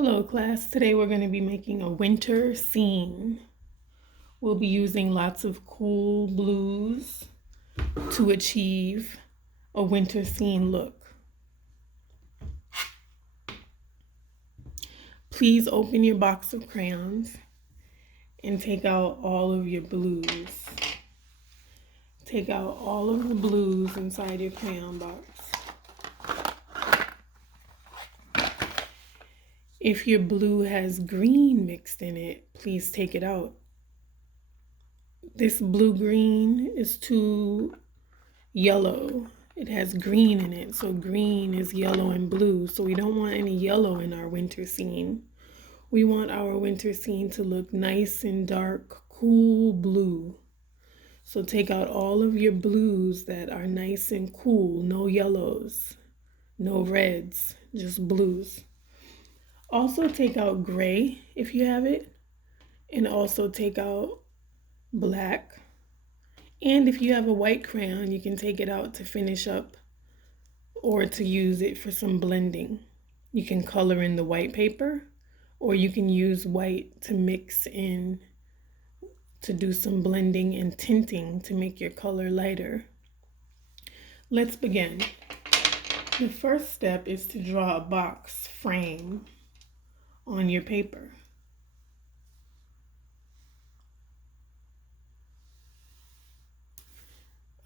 Hello class, today we're going to be making a winter scene. We'll be using lots of cool blues to achieve a winter scene look. Please open your box of crayons and take out all of your blues. Take out all of the blues inside your crayon box. If your blue has green mixed in it, please take it out. This blue-green is too yellow. It has green in it, so green is yellow and blue, so we don't want any yellow in our winter scene. We want our winter scene to look nice and dark, cool blue. So take out all of your blues that are nice and cool, no yellows, no reds, just blues. Also take out gray if you have it, and also take out black. And if you have a white crayon, you can take it out to finish up or to use it for some blending. You can color in the white paper, or you can use white to mix in to do some blending and tinting to make your color lighter. Let's begin. The first step is to draw a box frame on your paper.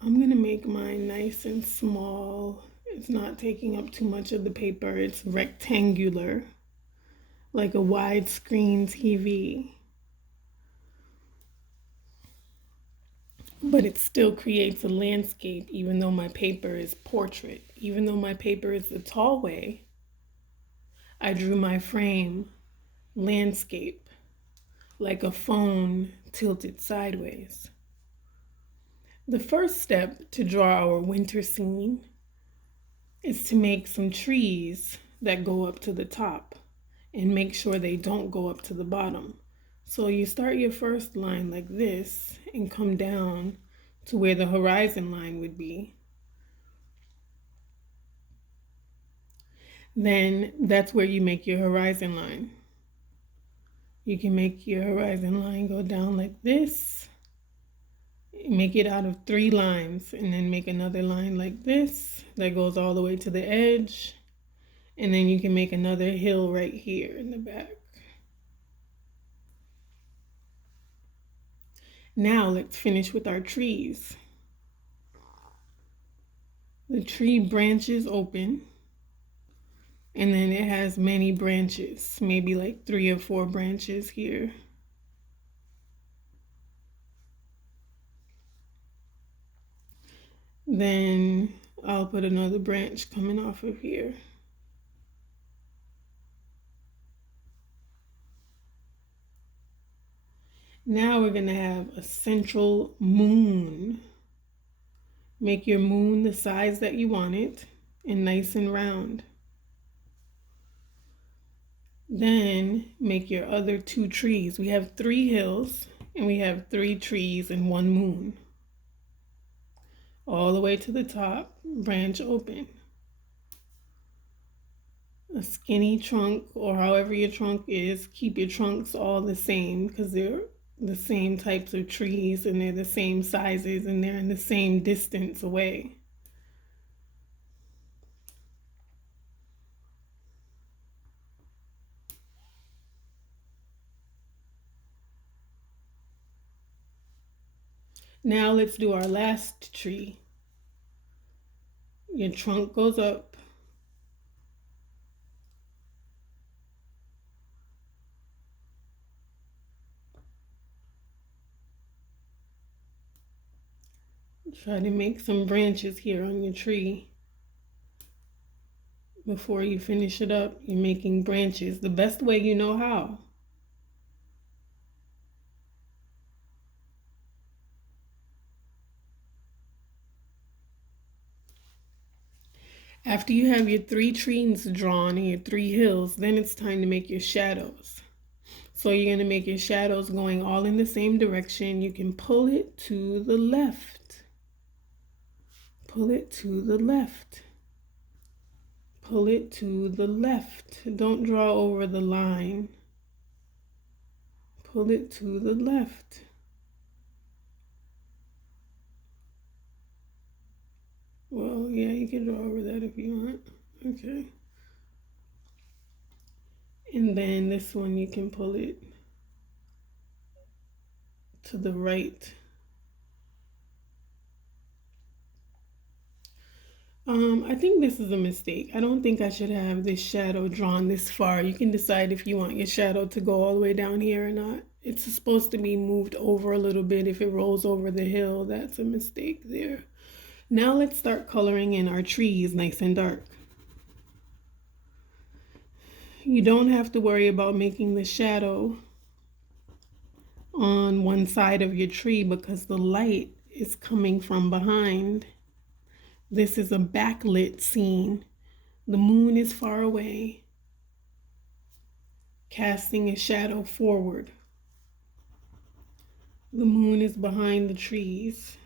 I'm gonna make mine nice and small. It's not taking up too much of the paper. It's rectangular, like a widescreen TV. But it still creates a landscape, even though my paper is portrait. Even though my paper is the tall way, I drew my frame landscape, like a phone tilted sideways. The first step to draw our winter scene is to make some trees that go up to the top and make sure they don't go up to the bottom. So you start your first line like this and come down to where the horizon line would be. Then that's where you make your horizon line. You can make your horizon line go down like this. Make it out of 3 lines and then make another line like this that goes all the way to the edge. And then you can make another hill right here in the back. Now let's finish with our trees. The tree branches open, and then it has many branches, maybe like 3 or 4 branches here. Then I'll put another branch coming off of here. Now we're going to have a central moon. Make your moon the size that you want it and nice and round. Then make your other 2 trees. We have 3 hills and we have 3 trees and 1 moon. All the way to the top, branch open. A skinny trunk, or however your trunk is, keep your trunks all the same because they're the same types of trees and they're the same sizes and they're in the same distance away. Now let's do our last tree. Your trunk goes up. Try to make some branches here on your tree. Before you finish it up, you're making branches the best way you know how. After you have your 3 trees drawn and your 3 hills, then it's time to make your shadows. So you're going to make your shadows going all in the same direction. You can pull it to the left. Pull it to the left. Pull it to the left. Don't draw over the line. Pull it to the left. Well, yeah, you can draw over that if you want. Okay. And then this one, you can pull it to the right. I think this is a mistake. I don't think I should have this shadow drawn this far. You can decide if you want your shadow to go all the way down here or not. It's supposed to be moved over a little bit. If it rolls over the hill, that's a mistake there. Now let's start coloring in our trees nice and dark. You don't have to worry about making the shadow on one side of your tree because the light is coming from behind. This is a backlit scene. The moon is far away, casting a shadow forward. The moon is behind the trees.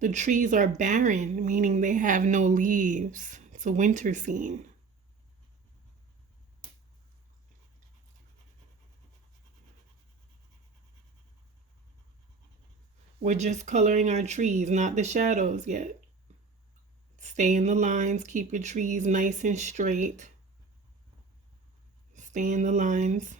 The trees are barren, meaning they have no leaves. It's a winter scene. We're just coloring our trees, not the shadows yet. Stay in the lines, keep your trees nice and straight. Stay in the lines.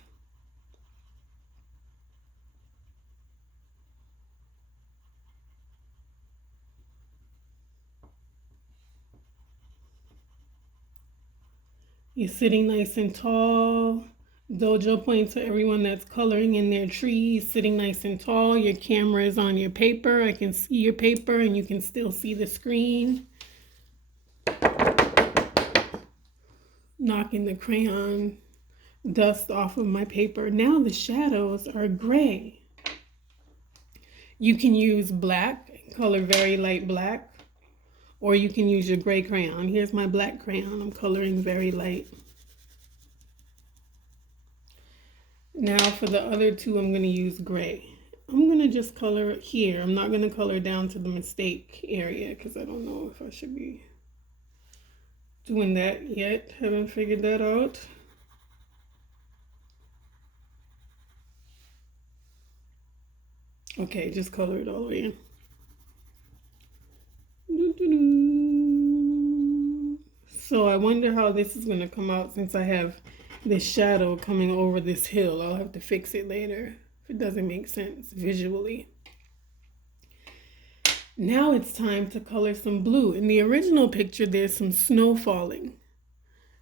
You're sitting nice and tall. Dojo point to everyone that's coloring in their trees, sitting nice and tall. Your camera is on your paper. I can see your paper and you can still see the screen. Knocking the crayon dust off of my paper. Now the shadows are gray. You can use black, color very light black, or you can use your gray crayon. Here's my black crayon. I'm coloring very light. Now for the other two, I'm going to use gray. I'm going to just color here. I'm not going to color down to the mistake area because I don't know if I should be doing that yet. Haven't figured that out. Okay, just color it all the way in. So I wonder how this is going to come out since I have this shadow coming over this hill. I'll have to fix it later if it doesn't make sense visually. Now it's time to color some blue. In the original picture, there's some snow falling.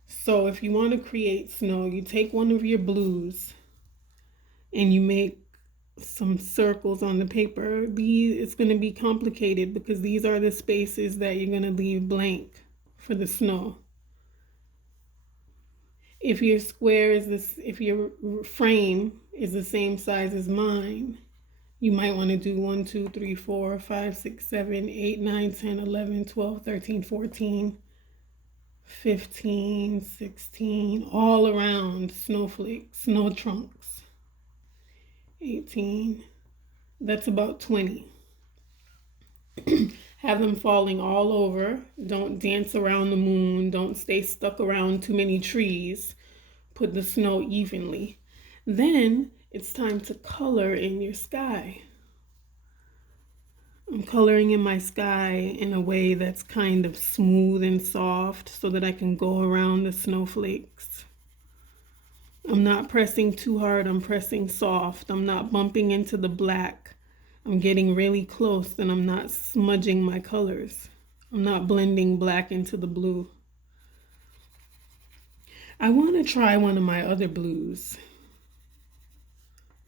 So if you want to create snow, you take one of your blues and you make some circles on the paper. It's going to be complicated because these are the spaces that you're going to leave blank for the snow. If your square is this, if your frame is the same size as mine, you might want to do 1, 2, 3, 4, 5, 6, 7, 8, 9, 10, 11, 12, 13, 14, 15, 16, all around snowflakes, snow trunks. 18, that's about 20. Have them falling all over. Don't dance around the moon. Don't stay stuck around too many trees. Put the snow evenly. Then it's time to color in your sky. I'm coloring in my sky in a way that's kind of smooth and soft so that I can go around the snowflakes. I'm not pressing too hard. I'm pressing soft. I'm not bumping into the black. I'm getting really close and I'm not smudging my colors. I'm not blending black into the blue. I want to try one of my other blues.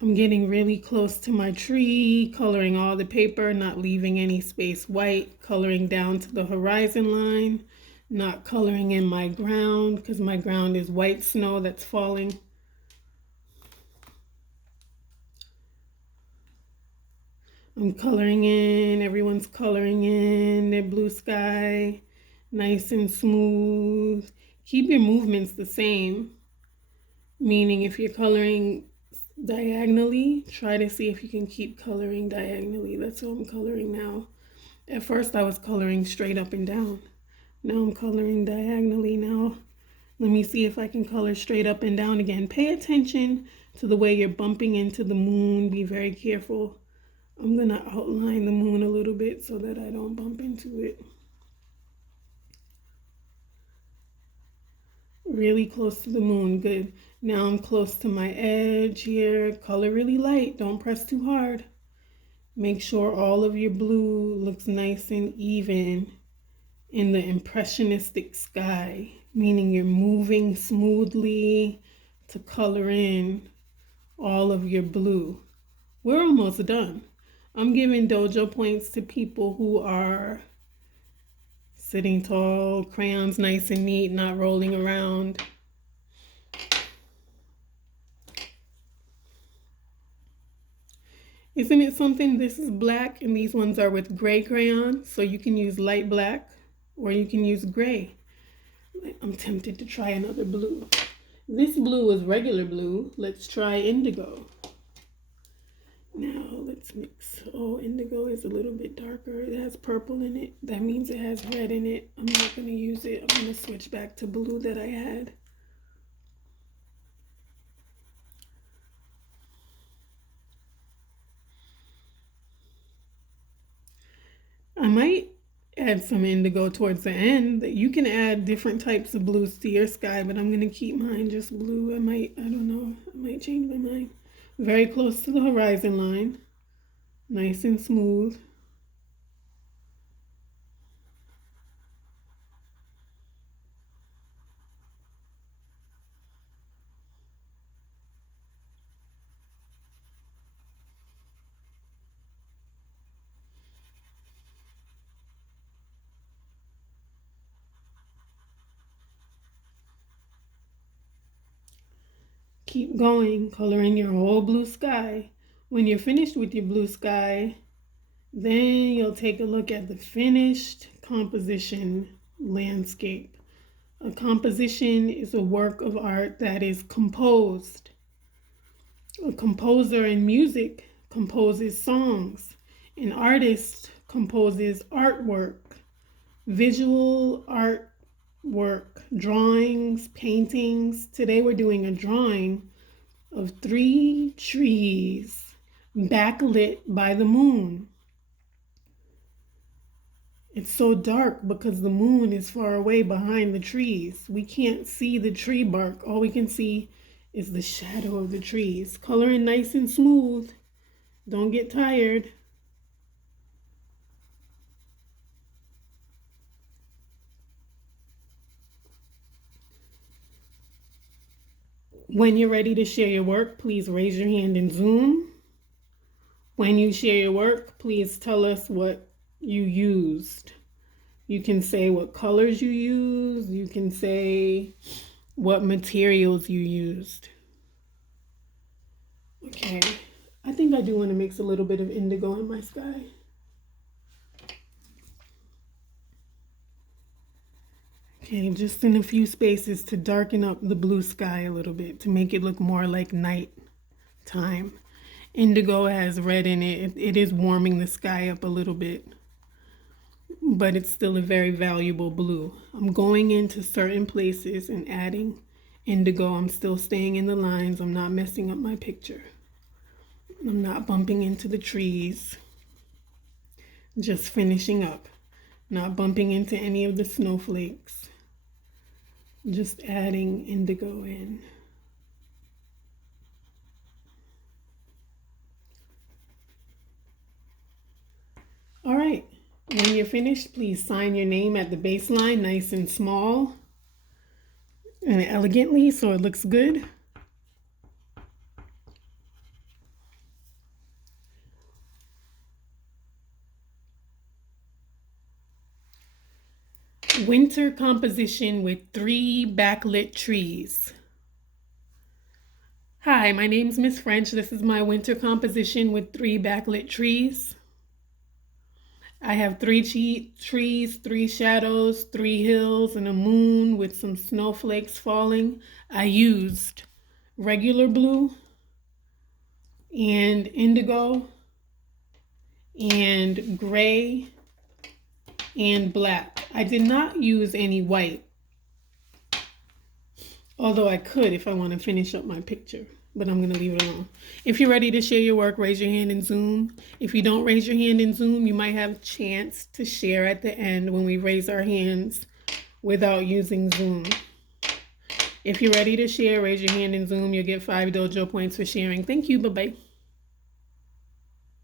I'm getting really close to my tree, coloring all the paper, not leaving any space white, coloring down to the horizon line, not coloring in my ground because my ground is white snow that's falling. I'm coloring in, everyone's coloring in their blue sky, nice and smooth. Keep your movements the same, meaning if you're coloring diagonally, try to see if you can keep coloring diagonally. That's what I'm coloring now. At first I was coloring straight up and down, Now I'm coloring diagonally. Now let me see if I can color straight up and down again. Pay attention to the way you're bumping into the moon. Be very careful. I'm going to outline the moon a little bit so that I don't bump into it. Really close to the moon. Good. Now I'm close to my edge here. Color really light. Don't press too hard. Make sure all of your blue looks nice and even in the impressionistic sky, meaning you're moving smoothly to color in all of your blue. We're almost done. I'm giving dojo points to people who are sitting tall, crayons nice and neat, not rolling around. Isn't it something? This is black and these ones are with gray crayons, so you can use light black or you can use gray. I'm tempted to try another blue. This blue is regular blue. Let's try indigo. Now let's mix. Oh, indigo is a little bit darker. It has purple in it. That means it has red in it. I'm not going to use it. I'm going to switch back to blue that I had. I might add some indigo towards the end. You can add different types of blues to your sky, but I'm going to keep mine just blue. I don't know, I might change my mind. Very close to the horizon line. Nice and smooth. Keep going, coloring your whole blue sky. When you're finished with your blue sky, then you'll take a look at the finished composition landscape. A composition is a work of art that is composed. A composer in music composes songs. An artist composes artwork, visual artwork, drawings, paintings. Today we're doing a drawing of 3 trees backlit by the moon. It's so dark because the moon is far away behind the trees. We can't see the tree bark. All we can see is the shadow of the trees. Coloring nice and smooth. Don't get tired. When you're ready to share your work, please raise your hand in Zoom. When you share your work, please tell us what you used. You can say what colors you used. You can say what materials you used. Okay, I think I do want to mix a little bit of indigo in my sky. Okay, just in a few spaces to darken up the blue sky a little bit, to make it look more like night time. Indigo has red in it. It is warming the sky up a little bit, but it's still a very valuable blue. I'm going into certain places and adding indigo. I'm still staying in the lines. I'm not messing up my picture. I'm not bumping into the trees. Just finishing up. Not bumping into any of the snowflakes. Just adding indigo in. All right, when you're finished, please sign your name at the baseline, nice and small and elegantly so it looks good. Winter composition with 3 backlit trees. Hi, my name's Miss French. This is my winter composition with 3 backlit trees. I have 3 trees, 3 shadows, 3 hills, and a moon with some snowflakes falling. I used regular blue and indigo and gray and black. I did not use any white, although I could if I want to finish up my picture, but I'm going to leave it alone. If you're ready to share your work, raise your hand in Zoom. If you don't raise your hand in Zoom, you might have a chance to share at the end when we raise our hands without using Zoom. If you're ready to share, raise your hand in Zoom. You'll get 5 dojo points for sharing. Thank you. Bye-bye.